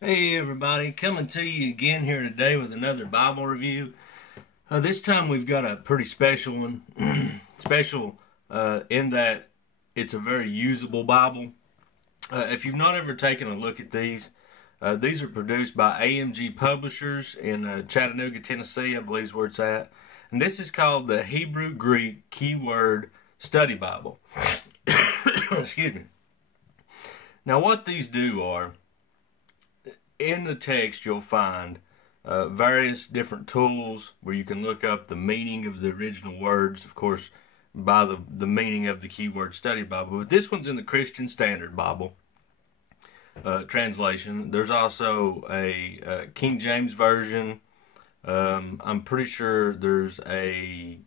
Hey everybody, coming to you again here today with another Bible review. This time we've got a pretty special one. In that it's a very usable Bible. If you've not ever taken a look at these are produced by AMG Publishers in Chattanooga, Tennessee, I believe is where it's at. And this is called the Hebrew-Greek Keyword Study Bible. Excuse me. Now what these do are, in the text you'll find various different tools where you can look up the meaning of the original words, of course, by the meaning of the Keyword Study Bible. But this one's in the Christian Standard Bible translation. There's also a King James Version. I'm pretty sure there's a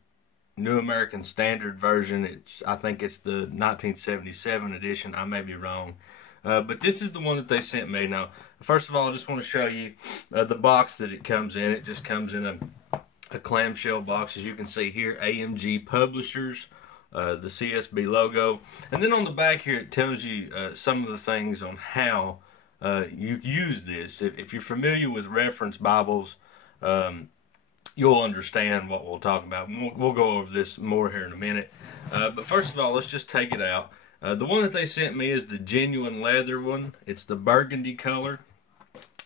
New American Standard Version. I think it's the 1977 edition. I may be wrong. But this is the one that they sent me. Now, first of all, I just want to show you the box that it comes in. It just comes in a clamshell box, as you can see here, AMG Publishers, the CSB logo. And then on the back here, it tells you some of the things on how you use this. If you're familiar with reference Bibles, you'll understand what we'll talk about. We'll go over this more here in a minute. But first of all, let's just take it out. The one that they sent me is the genuine leather one. It's the burgundy color.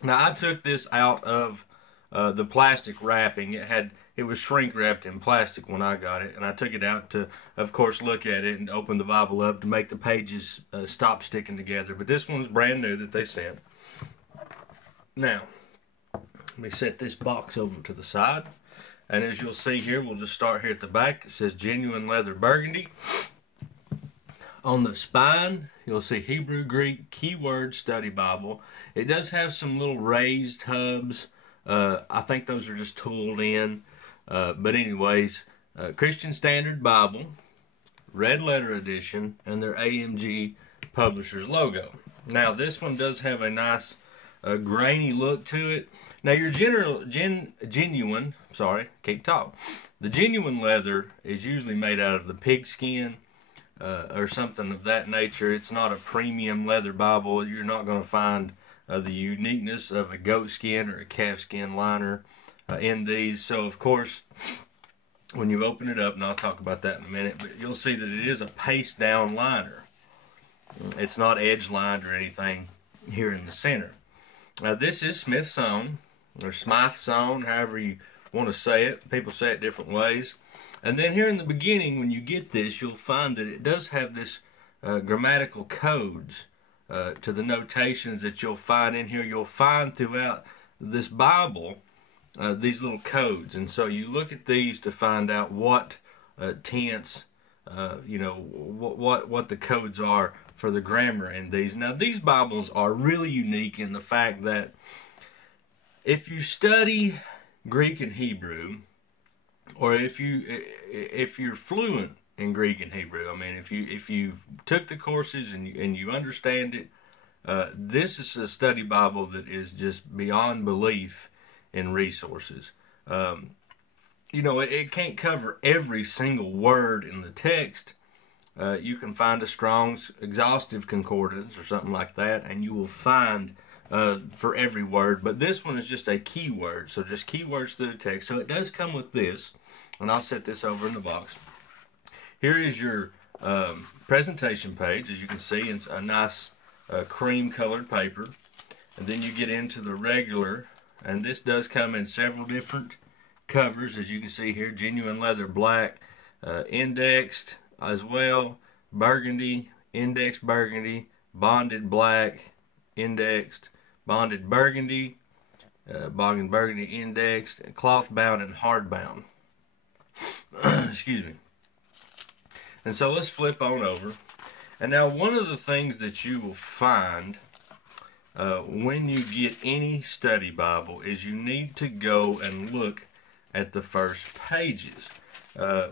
Now I took this out of the plastic wrapping. It was shrink wrapped in plastic when I got it, and I took it out to, of course, look at it and open the Bible up to make the pages stop sticking together. But this one's brand new that they sent. Now, let me set this box over to the side, and as you'll see here, we'll just start here at the back. It says genuine leather burgundy. On the spine, you'll see Hebrew-Greek Keyword Study Bible. It does have some little raised hubs. I think those are just tooled in. But anyways, Christian Standard Bible, red letter edition, and their AMG Publishers logo. Now, this one does have a nice grainy look to it. Now, your genuine, sorry, can't talk. The genuine leather is usually made out of the pig skin, or something of that nature. It's not a premium leather Bible. You're not going to find the uniqueness of a goat skin or a calf skin liner in these. So, of course, when you open it up, and I'll talk about that in a minute, but you'll see that it is a paste down liner. It's not edge lined or anything here in the center. This is Smith sewn, or Smythe sewn, however you want to say it. People say it different ways. And then here in the beginning, when you get this, you'll find that it does have this grammatical codes to the notations that you'll find in here. You'll find throughout this Bible these little codes. And so you look at these to find out what tense, what the codes are for the grammar in these. Now, these Bibles are really unique in the fact that if you study Greek and Hebrew, or if you're fluent in Greek and Hebrew, I mean, if you took the courses and you understand it, this is a study Bible that is just beyond belief in resources. It can't cover every single word in the text. You can find a Strong's exhaustive concordance or something like that, and you will find for every word. But this one is just a keyword, so just keywords through the text. So it does come with this. And I'll set this over in the box. Here is your presentation page. As you can see, it's a nice cream colored paper. And then you get into the regular, and this does come in several different covers. As you can see here, genuine leather black, indexed as well, burgundy, indexed burgundy, bonded black, indexed, bonded burgundy, burgundy indexed, cloth bound, and hard bound. Excuse me. And so let's flip on over. And now one of the things that you will find when you get any study Bible is you need to go and look at the first pages,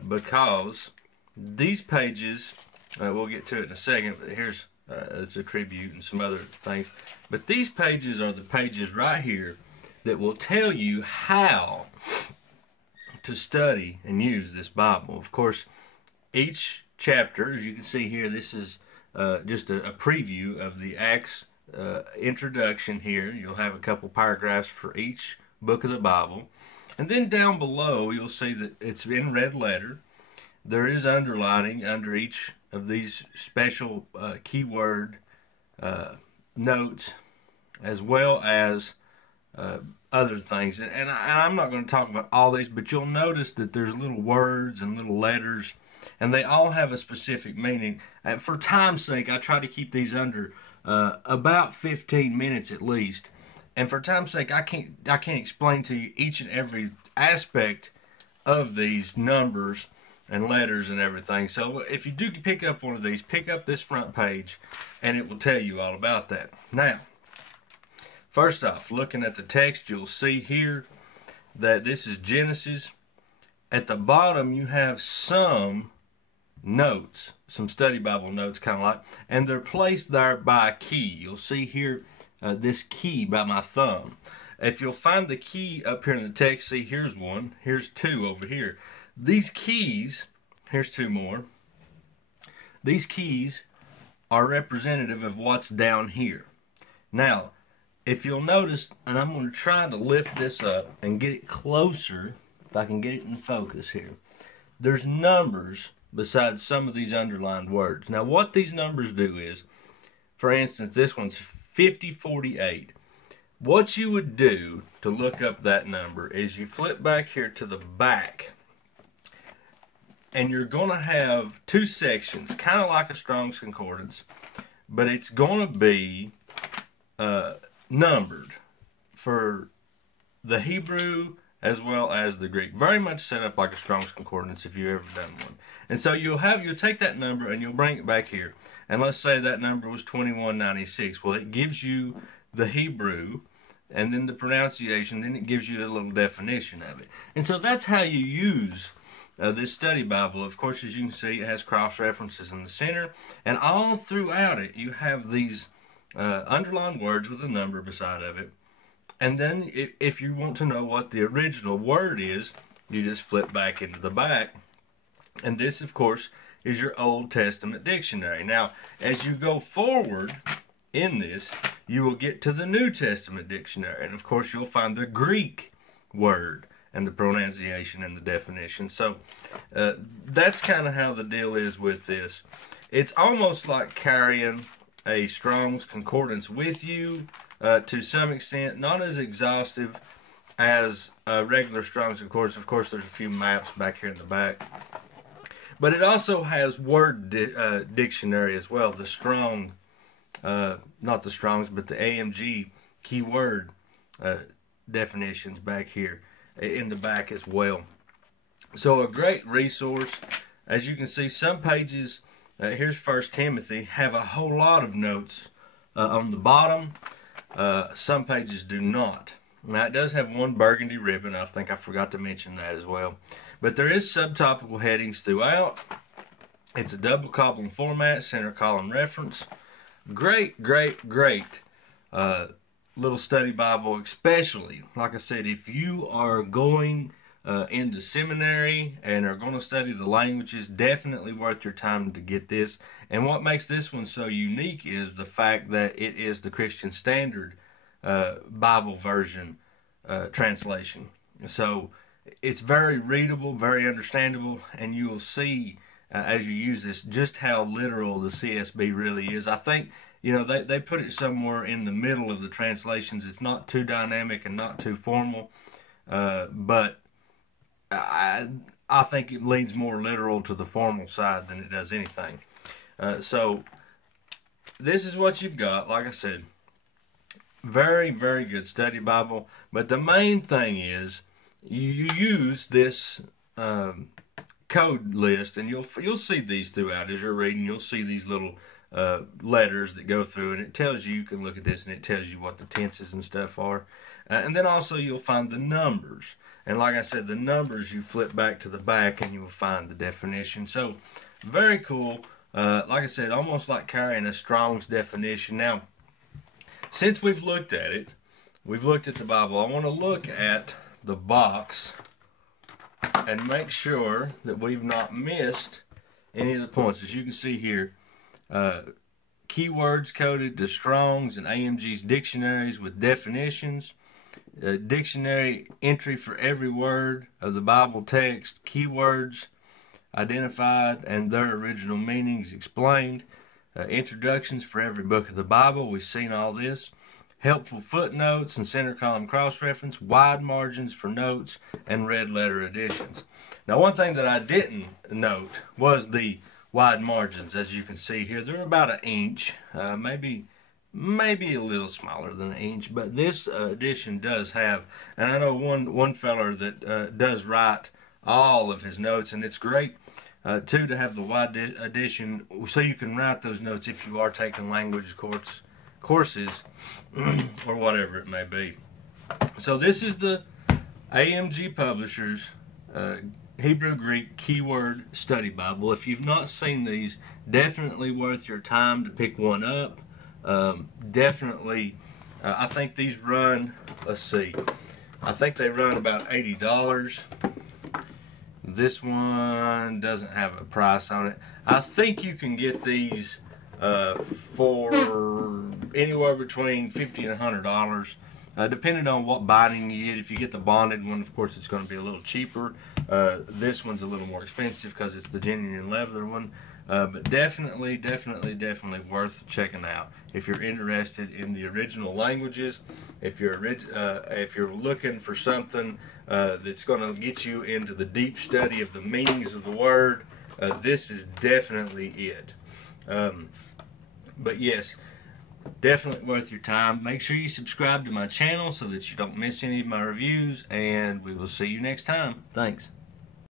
because these pages, we'll get to it in a second, but here's it's a tribute and some other things, but these pages are the pages right here that will tell you how to study and use this Bible. Of course, each chapter, as you can see here, this is just a preview of the Acts introduction here. You'll have a couple paragraphs for each book of the Bible. And then down below, you'll see that it's in red letter. There is underlining under each of these special keyword notes, as well as other things. And I'm not going to talk about all these, but you'll notice that there's little words and little letters, and they all have a specific meaning. And for time's sake, I try to keep these under about 15 minutes at least. And for time's sake, I can't explain to you each and every aspect of these numbers and letters and everything. So if you do pick up one of these, pick up this front page, and it will tell you all about that. Now, first off, looking at the text, you'll see here that this is Genesis. At the bottom, you have some notes, some study Bible notes, kind of like, and they're placed there by a key. You'll see here this key by my thumb. If you'll find the key up here in the text, see, here's one, here's two over here. These keys, here's two more. These keys are representative of what's down here. Now, if you'll notice, and I'm going to try to lift this up and get it closer, if I can get it in focus here. There's numbers besides some of these underlined words. Now, what these numbers do is, for instance, this one's 5048. What you would do to look up that number is you flip back here to the back, and you're going to have two sections, kind of like a Strong's Concordance, but it's going to be numbered for the Hebrew as well as the Greek. Very much set up like a Strong's Concordance if you've ever done one. And so you'll take that number and you'll bring it back here. And let's say that number was 2196. Well, it gives you the Hebrew and then the pronunciation, then it gives you a little definition of it. And so that's how you use this study Bible. Of course, as you can see, it has cross references in the center, and all throughout it you have these underlined words with a number beside of it. And then if you want to know what the original word is, you just flip back into the back. And this, of course, is your Old Testament dictionary. Now, as you go forward in this, you will get to the New Testament dictionary. And, of course, you'll find the Greek word and the pronunciation and the definition. So that's kind of how the deal is with this. It's almost like carrying a Strong's Concordance with you to some extent. Not as exhaustive as a regular Strong's Concordance. Of course, there's a few maps back here in the back. But it also has word dictionary as well. The Strong, not the Strong's, but the AMG keyword definitions back here in the back as well. So a great resource. As you can see, some pages, here's 1 Timothy, have a whole lot of notes on the bottom. Some pages do not. Now, it does have one burgundy ribbon. I think I forgot to mention that as well. But there is subtopical headings throughout. It's a double column format, center column reference. Great, great, great little study Bible, especially, like I said, if you are going into seminary and are going to study the languages, definitely worth your time to get this. And what makes this one so unique is the fact that it is the Christian Standard Bible version translation. So it's very readable, very understandable, and you will see as you use this just how literal the CSB really is. I think, you know, they put it somewhere in the middle of the translations. It's not too dynamic and not too formal, but I think it leans more literal to the formal side than it does anything. So this is what you've got. Like I said, very, very good study Bible. But the main thing is you use this code list, and you'll see these throughout as you're reading. You'll see these little letters that go through, and it tells you can look at this, and it tells you what the tenses and stuff are. And then also you'll find the numbers. And like I said, the numbers, you flip back to the back, and you will find the definition. So very cool. Like I said, almost like carrying a Strong's definition. Now, since we've looked at it, we've looked at the Bible, I want to look at the box and make sure that we've not missed any of the points. As you can see here, keywords coded to Strong's and AMG's dictionaries with definitions, a dictionary entry for every word of the Bible text, keywords identified and their original meanings explained, introductions for every book of the Bible. We've seen all this. Helpful footnotes and center column cross-reference, wide margins for notes, and red letter additions. Now, one thing that I didn't note was the wide margins. As you can see here, they're about an inch, maybe a little smaller than an inch, but this edition does have, and I know one feller that does write all of his notes, and it's great too to have the wide edition so you can write those notes if you are taking language courses or whatever it may be. So this is the AMG Publishers Hebrew Greek Keyword Study Bible. If you've not seen these, definitely worth your time to pick one up. Definitely, I think these run, let's see, I think they run about $80. This one doesn't have a price on it. I think you can get these for anywhere between $50 and $100, depending on what binding you get. If you get the bonded one, of course, it's going to be a little cheaper. This one's a little more expensive because it's the genuine leather one. But definitely worth checking out if you're interested in the original languages. If you're looking for something that's going to get you into the deep study of the meanings of the word, this is definitely it. But yes, definitely worth your time. Make sure you subscribe to my channel so that you don't miss any of my reviews, and we will see you next time. Thanks.